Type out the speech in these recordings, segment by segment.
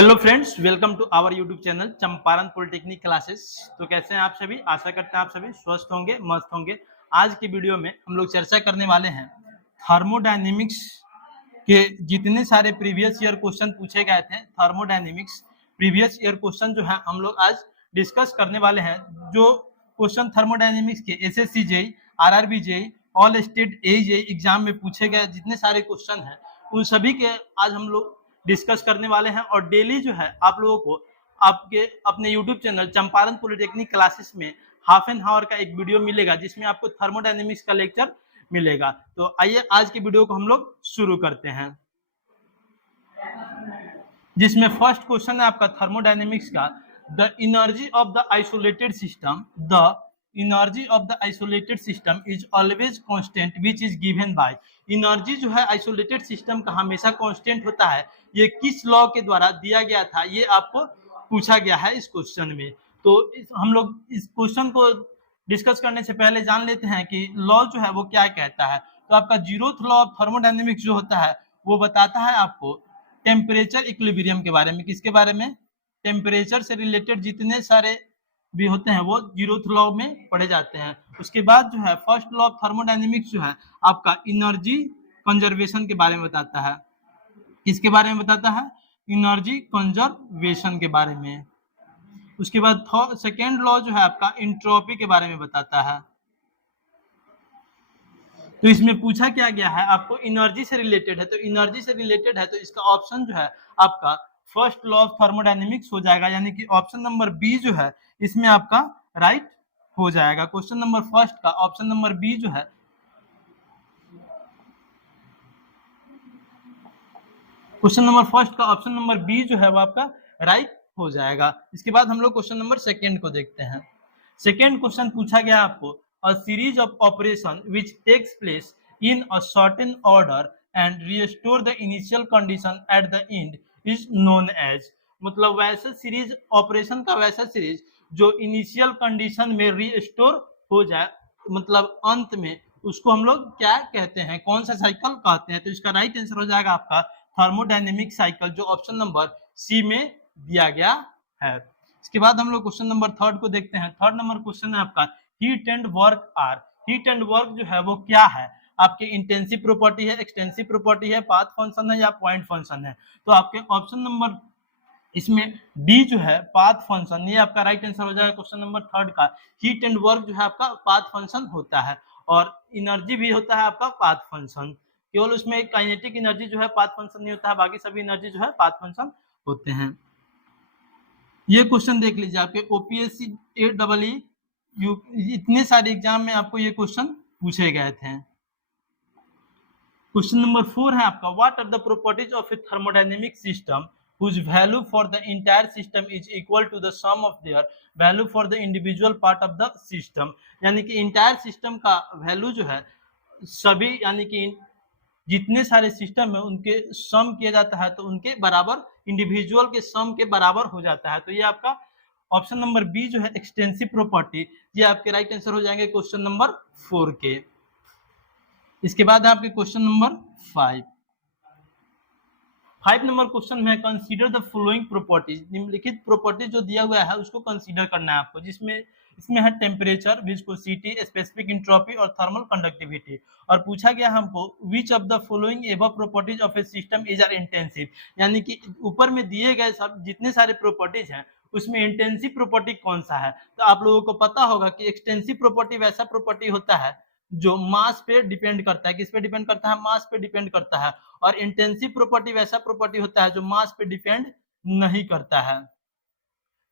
Hello friends, welcome to our YouTube channel Champaran polytechnic classes. तो कैसे हैं आप सभी? आशा करते हैं आप सभी स्वस्थ होंगे, मस्त होंगे। आज की वीडियो में हम लोग चर्चा करने वाले हैं थर्मोडायनेमिक्स के जितने सारे प्रीवियस ईयर क्वेश्चन पूछे गए थे। थर्मोडायनेमिक्स प्रीवियस ईयर क्वेश्चन जो है हम लोग आज डिस्कस करने वाले हैं। जो क्वेश्चन थर्मोडायनेमिक्स के SSC JEE, RRB JEE, all state JEE exam में पूछे गए जितने सारे क्वेश्चन हैं उन सभी के आज हम लोग डिस्कस करने वाले हैं। और डेली जो है आप लोगों को आपके अपने YouTube channel Champaran polytechnic classes में हाफ एन आवर का एक वीडियो मिलेगा जिसमें आपको थर्मोडायनेमिक्स का लेक्चर मिलेगा। तो आइए आज की वीडियो को हम लोग शुरू करते हैं, जिसमें फर्स्ट क्वेश्चन है आपका थर्मोडायनेमिक्स का। The energy of the isolated system energy of the isolated system is always constant which is given by. Energy जो है आइसोलेटेड सिस्टम का हमेशा कांस्टेंट होता है, ये किस लॉ के द्वारा दिया गया था, ये आपको पूछा गया है इस क्वेश्चन में। तो हम लोग इस क्वेश्चन को डिस्कस करने से पहले जान लेते हैं कि लॉ जो है वो क्या कहता है। तो आपका जीरोथ लॉ ऑफ थर्मोडायनेमिक्स जो होता है वो बताता है आपको टेम्परेचर इक्विलिब्रियम के बारे में। किसके बारे में? टेम्परेचर से रिलेटेड जितने सारे भी होते हैं वो जीरोथ लॉ में पढ़े जाते हैं। उसके बाद जो है फर्स्ट लॉ ऑफ थर्मोडायनेमिक्स जो है आपका एनर्जी कंजर्वेशन के बारे में बताता है। किसके बारे में बताता है? एनर्जी कंजर्वेशन के बारे में। उसके बाद सेकेंड लॉ जो है आपका एंट्रोपी के बारे में बताता है। तो इसमें पूछा क्या गया है आपको, एनर्जी से रिलेटेड है, तो एनर्जी से रिलेटेड है तो इसका ऑप्शन जो है आपका फर्स्ट लॉ ऑफ थर्मोडायनेमिक्स हो जाएगा, यानी कि ऑप्शन नंबर बी जो है इसमें आपका राइट हो जाएगा। क्वेश्चन नंबर फर्स्ट का ऑप्शन नंबर बी जो है, क्वेश्चन नंबर फर्स्ट का ऑप्शन नंबर बी जो है वो आपका राइट हो जाएगा। इसके बाद हम लोग क्वेश्चन नंबर सेकेंड को देखते हैं। सेकेंड क्वेश्चन पूछा गया आपको, a series of operation which takes place in a certain order and restore the initial condition at the end is known as। मतलब वैसा सीरीज ऑपरेशन का वैसा सीरीज जो इनिशियल कंडीशन में रीस्टोर हो जाए, मतलब अंत में, उसको हम लोग क्या कहते हैं, कौन सा साइकिल कहते हैं? तो इसका राइट आंसर हो जाएगा आपका थर्मोडायनेमिक साइकिल, जो ऑप्शन नंबर सी में दिया गया है। इसके बाद हम लोग क्वेश्चन नंबर थर्ड को देखते हैं। थर्ड नंबर क्वेश्चन है आपका heat and work are. Heat and work जो है वो क्या है? आपके इंटेंसिव प्रॉपर्टी है, एक्सटेंसिव प्रॉपर्टी है, पाथ फंक्शन है या पॉइंट फंक्शन है? तो आपके ऑप्शन नंबर इसमें डी जो है पाथ फंक्शन, ये आपका राइट आंसर हो जाएगा क्वेश्चन नंबर थर्ड का। हीट एंड वर्क जो है आपका पाथ फंक्शन होता है और एनर्जी भी होता है आपका पाथ फंक्शन। केवल उसमें काइनेटिक एनर्जी जो है पाथ फंक्शन नहीं होता है, बाकी सभी एनर्जी जो है पाथ फंक्शन होते हैं। ये क्वेश्चन देख लीजिए, आपके ओपीएससी इतने सारे एग्जाम में आपको ये क्वेश्चन पूछे गए थे। क्वेश्चन नंबर 4 है आपका, what are the properties of a thermodynamic system whose value for the entire system is equal to the sum of their value for the individual part of the system। यानी कि entire system का value जो है सभी, यानी कि जितने सारे सिस्टम है उनके सम किया जाता है तो उनके बराबर, इंडिविजुअल के सम के बराबर हो जाता है। तो ये आपका ऑप्शन नंबर बी जो है एक्सटेंसिव प्रॉपर्टी, ये आपके राइट आंसर हो जाएंगे क्वेश्चन नंबर 4 के। इसके बाद आपके क्वेश्चन नंबर 5 नंबर क्वेश्चन में कंसीडर द फॉलोइंग प्रॉपर्टीज। निम्नलिखित प्रॉपर्टी जो दिया हुआ है उसको कंसीडर करना है आपको, जिसमें इसमें है टेम्परेचर, विस्कोसिटी, स्पेसिफिक एंट्रोपी और थर्मल कंडक्टिविटी। और पूछा गया हमको which of the following above properties of a system is are intensive, यानी कि ऊपर में दिए गए सब जितने सारे प्रॉपर्टीज हैं उसमें इंटेंसिव प्रॉपर्टी कौन सा है। तो आप लोगों को पता होगा कि एक्सटेंसिव प्रॉपर्टी वैसा प्रॉपर्टी होता है जो मास पे डिपेंड करता है। किस पे डिपेंड करता है? मास पे डिपेंड करता है। और इंटेंसिव प्रॉपर्टी वैसा प्रॉपर्टी होता है जो मास पे डिपेंड नहीं करता है।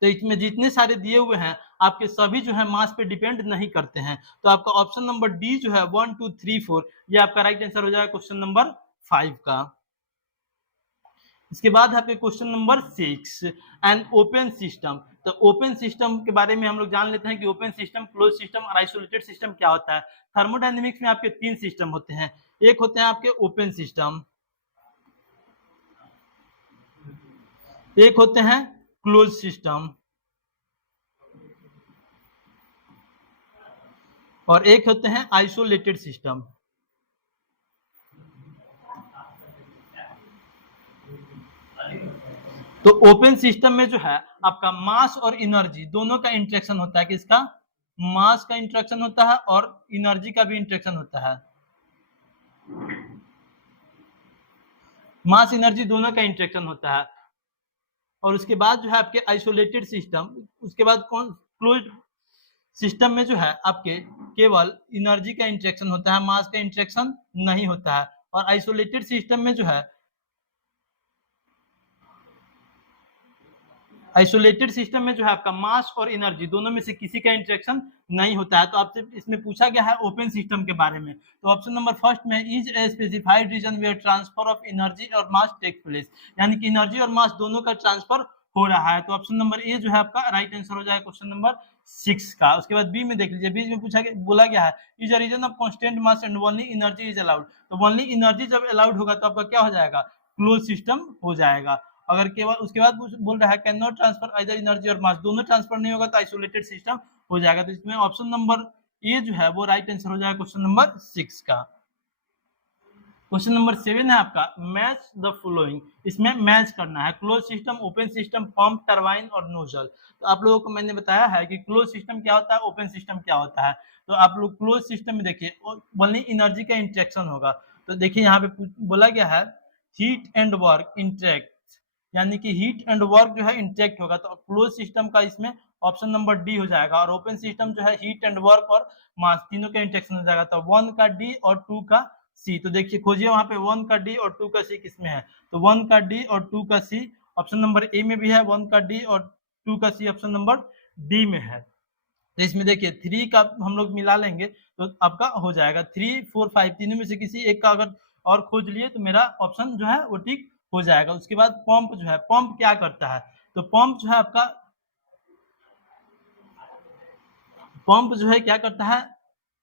तो इसमें जितने सारे दिए हुए हैं आपके सभी जो है मास पे डिपेंड नहीं करते हैं। तो आपका ऑप्शन नंबर डी जो है 1 2 3 4 ये आपका राइट आंसर हो जाएगा क्वेश्चन नंबर 5 का। इसके बाद आपके question number 6, an open system. तो ओपन सिस्टम के बारे में हम लोग जान लेते हैं कि ओपन सिस्टम, क्लोज सिस्टम और आइसोलेटेड सिस्टम क्या होता है। थर्मोडायनेमिक्स में आपके 3 सिस्टम होते हैं। एक होते हैं आपके ओपन सिस्टम, एक होते हैं क्लोज सिस्टम और एक होते हैं आइसोलेटेड सिस्टम। तो ओपन सिस्टम में जो है आपका मास और एनर्जी दोनों का इंटरेक्शन होता है, किसका? मास का इंटरेक्शन होता है और एनर्जी का भी इंटरेक्शन होता है, मास एनर्जी दोनों का इंटरेक्शन होता है। और उसके बाद जो है आपके आइसोलेटेड सिस्टम, उसके बाद कौन क्लोज्ड सिस्टम में जो है आपके केवल एनर्जी का इंटरेक्शन होता है, मास का इंटरेक्शन नहीं होता है। और आइसोलेटेड सिस्टम में जो है आइसोलेटेड सिस्टम में जो है आपका मास और एनर्जी दोनों में से किसी का इंटरेक्शन नहीं होता है। तो आपसे इसमें पूछा गया है ओपन सिस्टम के बारे में। तो ऑप्शन नंबर फर्स्ट में is a specified region where transfer of energy और मास टेक प्लेस, यानी कि एनर्जी और मास दोनों का ट्रांसफर हो रहा है। तो ऑप्शन नंबर ए जो है आपका राइट आंसर हो जाएगा क्वेश्चन नंबर 6 का। उसके बाद बी में देख लीजिए, बी में पूछा गया, बोला गया है is a region of constant mass and only energy is allowed. तो ओनली एनर्जी जब अलाउड होगा तो आपका क्या हो जाएगा? क्लोज सिस्टम हो जाएगा। अगर केवल उसके बाद बोल रहा है can not transfer either energy और मास, दोनों ट्रांसफर नहीं होगा तो आइसोलेटेड सिस्टम हो जाएगा। तो इसमें ऑप्शन नंबर ए जो है वो राइट आंसर हो जाएगा क्वेश्चन नंबर 6 का। क्वेश्चन नंबर 7 है आपका मैच द फॉलोइंग, इसमें मैच करना है close system, open system, pump, turbine और नोजल। तो आप लोगों को मैंने बताया है कि क्लोज सिस्टम क्या होता है, ओपन सिस्टम क्या होता है। तो आप लोग क्लोज सिस्टम में देखिए ओनली एनर्जी का इंटरेक्शन होगा। तो देखिए यहाँ पे बोला गया है हीट एंड वर्क इंटरेक्ट, यानी कि हीट एंड वर्क जो है इंटरेक्ट होगा। तो क्लोज सिस्टम का इसमें ऑप्शन नंबर डी हो जाएगा। और ओपन सिस्टम जो है हीट एंड वर्क और मास तीनों का इंटरेक्शन हो जाएगा। तो 1 का डी और 2 का सी। तो देखिए खोजिए वहां पे 1 का डी और 2 का सी किसमें है। तो 1 का डी और 2 का सी ऑप्शन नंबर ए में भी है, 1 का डी और 2 का सी ऑप्शन नंबर डी में है। तो इसमें देखिए 3 का हम लोग मिला लेंगे तो आपका हो जाएगा 3, 4, 5 तीनों में से किसी एक का अगर और खोज लिए तो मेरा ऑप्शन जो है वो ठीक हो जाएगा। उसके बाद पंप जो है, पंप क्या करता है? तो पंप जो है आपका, पंप जो है क्या करता है?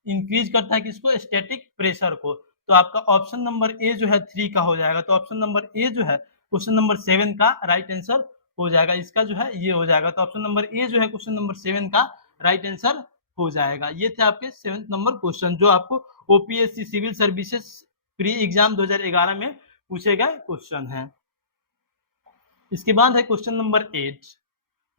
इंक्रीज करता है किसको? स्टैटिक प्रेशर को। तो आपका ऑप्शन नंबर ए जो है 3 का हो जाएगा। तो ऑप्शन नंबर ए जो है क्वेश्चन नंबर 7 का राइट आंसर हो जाएगा। इसका जो है ये हो जाएगा। तो ऑप्शन नंबर ए जो है क्वेश्चन नंबर 7 का राइट आंसर हो जाएगा। ये थे आपके 7th नंबर क्वेश्चन जो आपको OPSC civil services pre exam 2011 में पूछे गए क्वेश्चन है। इसके बाद है question number 8,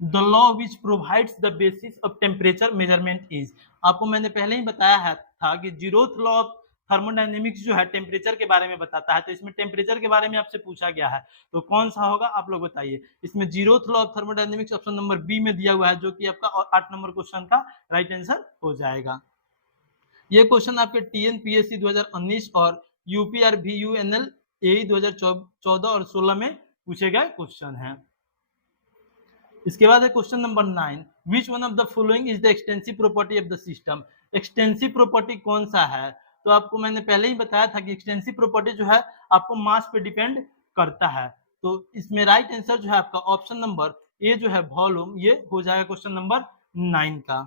the law which provides the basis of temperature measurement is. आपको मैंने पहले ही बताया है था कि जीरोथ लॉ ऑफ थर्मोडायनेमिक्स जो है टेम्परेचर के बारे में बताता है। तो इसमें टेम्परेचर के बारे में आपसे पूछा गया है तो कौन सा होगा आप लोग बताइए। इसमें zeroth law of thermodynamics option number B में दिया हुआ है जो कि आपका 8 नंबर क्वेश्चन का राइट आंसर हो जाएगा। ये क्वेश्चन आपके टीएनपीएससी 2019 और यूपीआरवीयूएनएल ए 2014 और 16 में पूछे गए क्वेश्चन हैं। इसके बाद है question number 9, which one of the following is the extensive property of the system. Extensive property कौन सा है? तो आपको मैंने पहले ही बताया था कि एक्सटेंसिव प्रॉपर्टी जो है आपको मास पे डिपेंड करता है। तो इसमें राइट आंसर जो है आपका ऑप्शन नंबर ए जो है वॉल्यूम, ये हो जाएगा क्वेश्चन नंबर 9 का।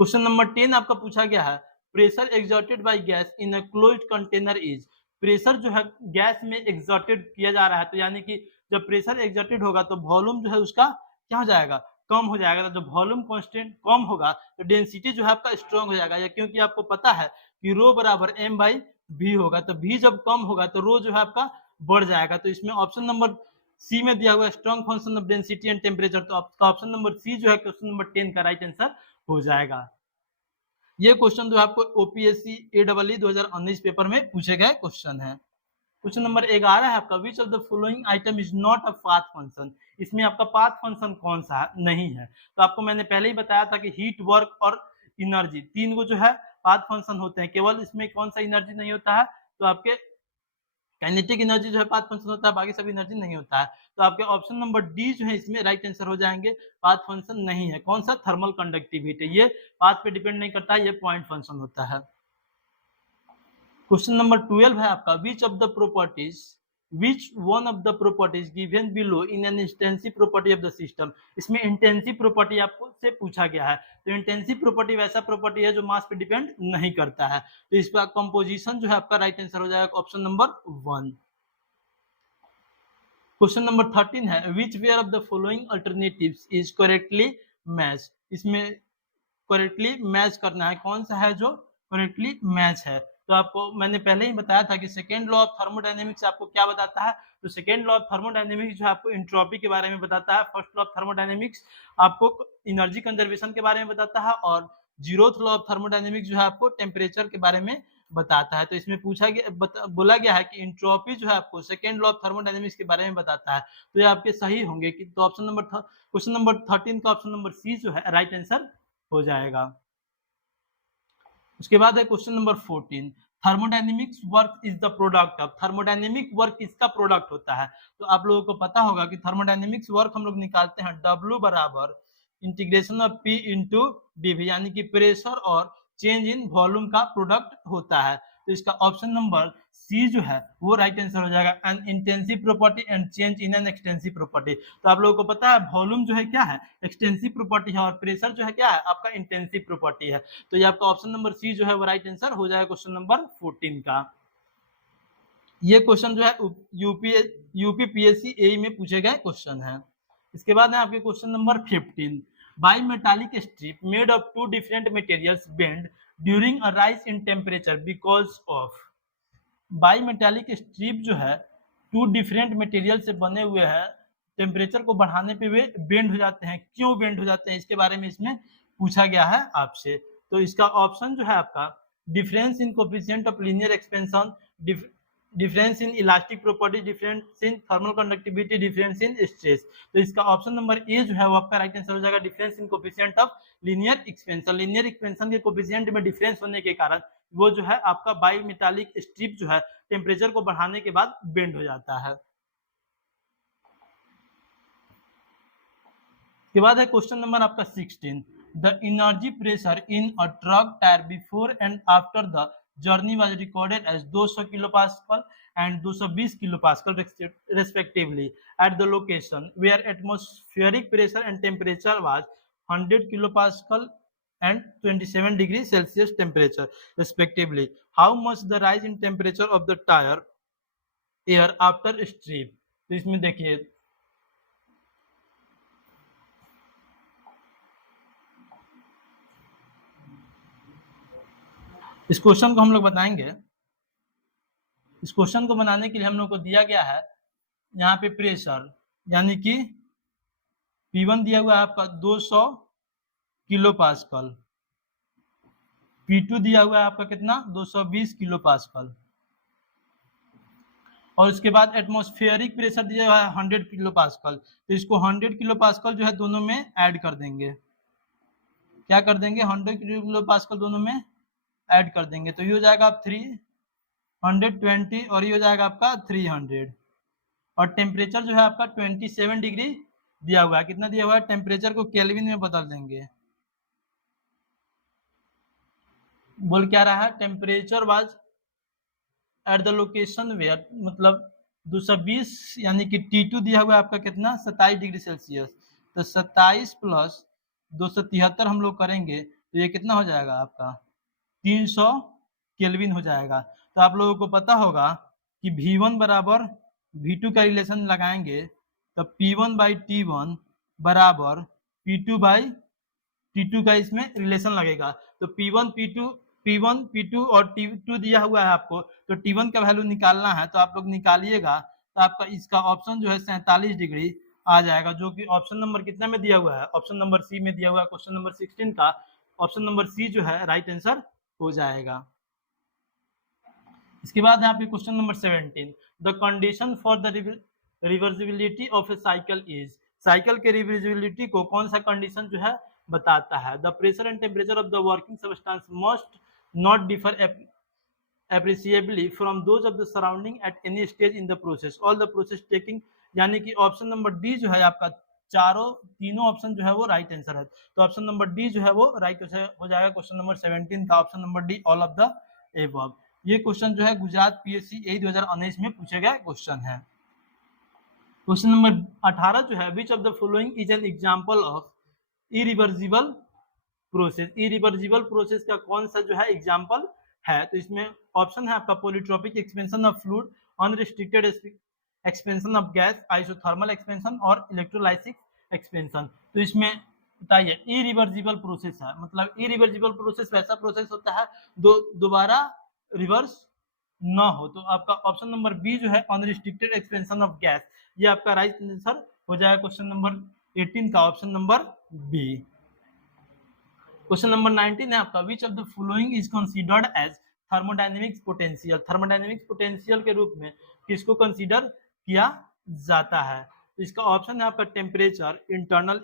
क्वेश्चन नंबर 10 आपका पूछा गया है pressure exerted by gas in a closed container is. Pressure जो है गैस में एक्सर्टेड किया जा रहा है, तो यानी कि जब प्रेशर एक्सर्टेड होगा तो वॉल्यूम जो है उसका क्या हो जाएगा? कम हो जाएगा। तो जब वॉल्यूम कांस्टेंट कम होगा तो डेंसिटी जो है आपका स्ट्रॉन्ग हो जाएगा, क्योंकि आपको पता है कि रो बराबर एम बाई भी होगा। तो भी जब कम होगा तो रो जो है आपका बढ़ जाएगा। तो इसमें ऑप्शन नंबर सी में दिया हुआ strong function of density and temperature, तो आपका ऑप्शन नंबर सी जो है क्वेश्चन नंबर 10 का राइट आंसर हो जाएगा। ये क्वेश्चन जो आपको ओपीएससी एडब्ल्यू 2019 पेपर में पूछे गए क्वेश्चन है। क्वेश्चन नंबर 11 है आपका which of the following item is not a path function. इसमें आपका पाथ फंक्शन कौन सा है? नहीं है। तो आपको मैंने पहले ही बताया था कि हीट, वर्क और एनर्जी तीन को जो है पाथ फंक्शन होते हैं। केवल इसमें कौन सा एनर्जी नहीं होता है? तो आपके काइनेटिक एनर्जी जो है पाथ फंक्शन होता है, बाकी सब एनर्जी नहीं होता है। तो आपके ऑप्शन नंबर डी जो है इसमें राइट आंसर हो जाएंगे। पाथ फंक्शन नहीं है। कौन सा? थर्मल कंडक्टिविटी, ये पाथ पे डिपेंड नहीं करता है, ये पॉइंट फंक्शन होता है। क्वेश्चन नंबर 12 है आपका which one of the properties given below in an intensive property of the system. इसमें इंटेंसिव प्रॉपर्टी आपको से पूछा गया है। तो इंटेंसिव प्रॉपर्टी वैसा प्रॉपर्टी है जो मास पे डिपेंड नहीं करता है। तो इसका कंपोजिशन जो है आपका राइट आंसर हो जाएगा ऑप्शन नंबर 1। क्वेश्चन नंबर 13 है which where of the following alternatives is correctly match. इसमें करेक्टली मैच करना है, कौन सा है जो करेक्टली मैच है। तो आपको मैंने पहले ही बताया था कि सेकेंड लॉ ऑफ थर्मोडायनेमिक्स आपको क्या बताता है, तो सेकेंड लॉ ऑफ थर्मोडायनेमिक्स जो है आपको एंट्रोपी के बारे में बताता है, फर्स्ट लॉ ऑफ थर्मोडायनेमिक्स आपको एनर्जी कंजर्वेशन के बारे में बताता है, और जीरोथ लॉ ऑफ थर्मोडायनेमिक्स जो है आपको टेम्परेचर के बारे में बताता है। तो इसमें पूछा गया बोला गया है कि एंट्रोपी जो है आपको सेकेंड लॉ ऑफ थर्मोडायनेमिक्स के बारे में बताता है, तो ये आपके सही होंगे कि तो ऑप्शन नंबर क्वेश्चन नंबर 13 का ऑप्शन नंबर सी जो है राइट आंसर हो जाएगा। उसके बाद है question number 14, thermodynamics work is the product of, thermodynamic work किसका प्रोडक्ट होता है, तो आप लोगों को पता होगा कि थर्मोडायनेमिक्स वर्क हम लोग निकालते हैं W बराबर integration of P into dV, यानी कि प्रेशर और चेंज इन वॉल्यूम का प्रोडक्ट होता है। तो इसका ऑप्शन नंबर सी जो है वो राइट आंसर हो जाएगा, N intensive property and change in an extensive property. तो आप लोगों को पता है वॉल्यूम जो है क्या है, एक्सटेंसिव प्रॉपर्टी है, और प्रेशर जो है क्या है आपका इंटेंसिव प्रॉपर्टी है। तो ये आपका ऑप्शन नंबर सी जो है वो राइट आंसर हो जाएगा क्वेश्चन नंबर 14 का। ये क्वेश्चन जो है यूपी पीएससी एई में पूछे गए क्वेश्चन है। इसके बाद है आपके question number 15, bimetallic strip made of two different materials bend during a rise in temperature because of, bimetallic strip जो है टू डिफरेंट मटेरियल से बने हुए हैं, टेम्परेचर को बढ़ाने पे वे बेंड हो जाते हैं, क्यों बेंड हो जाते हैं इसके बारे में इसमें पूछा गया है आपसे। तो इसका ऑप्शन जो है आपका difference in coefficient of linear expansion, difference in elastic property, difference in thermal conductivity, difference in stress. तो इसका ऑप्शन नंबर ए जो है वो आपका राइट आंसर हो जाएगा, difference in coefficient of linear expansion. Linear expansion के कोफिशिएंट में डिफरेंस होने के कारण वो जो है आपका बाईमेटालिक स्ट्रिप जो है टेम्परेचर को बढ़ाने के बाद बेंड हो जाता है। के बाद है क्वेश्चन नंबर आपका 16, the energy pressure in a truck tyre before and after the journey was recorded as 200 kilopascal and 220 kilopascal respectively at the location where atmospheric pressure and temperature was 100 kilopascal and 27 degree Celsius temperature respectively. How much the rise in temperature of the tire air after strip? तो इसमें देखिए इस question को हम लोग बताएंगे। इस question को बनाने के लिए हम लोग को दिया गया है यहाँ पे प्रेशर, यानी कि P1 दिया हुआ है आपका 200 किलो पास्कल, P2 दिया हुआ है आपका कितना 220 किलो पास्कल, और उसके बाद एटमॉस्फेरिक प्रेशर दिया हुआ है 100 किलो पास्कल। तो इसको 100 किलो पास्कल जो है दोनों में ऐड कर देंगे, क्या कर देंगे 100 किलो पास्कल दोनों में ऐड कर देंगे, तो ये हो जाएगा 320 और ये हो जाएगा आपका 300, और टेम्परेचर जो है आपका 27 डिग्री दिया हुआ है। कितना दिया हुआ है, टेम्परेचर को केल्विन में बदल देंगे, बोल क्या रहा है temperature was at the location where, मतलब 220 यानी कि T2 दिया हुआ है आपका कितना 27 डिग्री सेल्सियस, तो 27 प्लस 273 हम लोग करेंगे तो ये कितना हो जाएगा आपका 300 केल्विन हो जाएगा। तो आप लोगों को पता होगा कि V1 बराबर V2 का रिलेशन लगाएंगे तो P1 बाई T1 बराबर P2 बाई T2 का इसमें रिलेशन लगेगा। तो P1 P2 और T2 दिया हुआ है आपको, तो T1 का वैल्यू निकालना है तो आप लोग निकालिएगा, तो आपका इसका ऑप्शन जो है 47 डिग्री आ जाएगा, जो कि ऑप्शन नंबर कितना में दिया हुआ है, ऑप्शन नंबर सी में दिया हुआ है। क्वेश्चन नंबर 16 का ऑप्शन नंबर सी जो है राइट आंसर हो जाएगा। इसके बाद यहाँ पे question number 17, the condition for the reversibility of A cycle is, cycle के रिवर्सिबिलिटी को कौन सा कंडीशन जो है बताता है, the pressure and temperature of the working substance must not differ appreciably from those of the surrounding at any stage in the process, all the process taking, यानी कि ऑप्शन नंबर डी जो है आपका तीनों ऑप्शन जो है वो right answer है। तो ऑप्शन नंबर डी जो है वो राइट हो जाएगा क्वेश्चन नंबर 17 का, option number D all of the above. ये क्वेश्चन जो है गुजरात पीएससी एई 2019 में पूछे गए क्वेश्चन है। क्वेश्चन नंबर 18 जो है, विच of the following is an example of irreversible process, irreversible process का कौन सा जो है एग्जांपल है, तो इसमें ऑप्शन है आपका polytropic expansion of fluid, unrestricted expansion of gas, isothermal expansion और इलेक्ट्रोलाइसिस एक्सपेंशन। तो इसमें बताइए इरिवर्सिबल प्रोसेस है, मतलब इरिवर्सिबल प्रोसेस वैसा प्रोसेस होता है दोबारा रिवर्स ना हो। तो आपका ऑप्शन नंबर बी जो है अनरिस्ट्रिक्टेड एक्सपेंशन ऑफ गैस, ये आपका राइट आंसर हो जाएगा क्वेश्चन नंबर 18 का option number B. Question number 19 है आपका, which of the following is considered as thermodynamics potential. Thermodynamics potential के रूप में किसको कंसीडर किया जाता है? इसका ऑप्शन है आपका टेम्परेचर, इंटरनल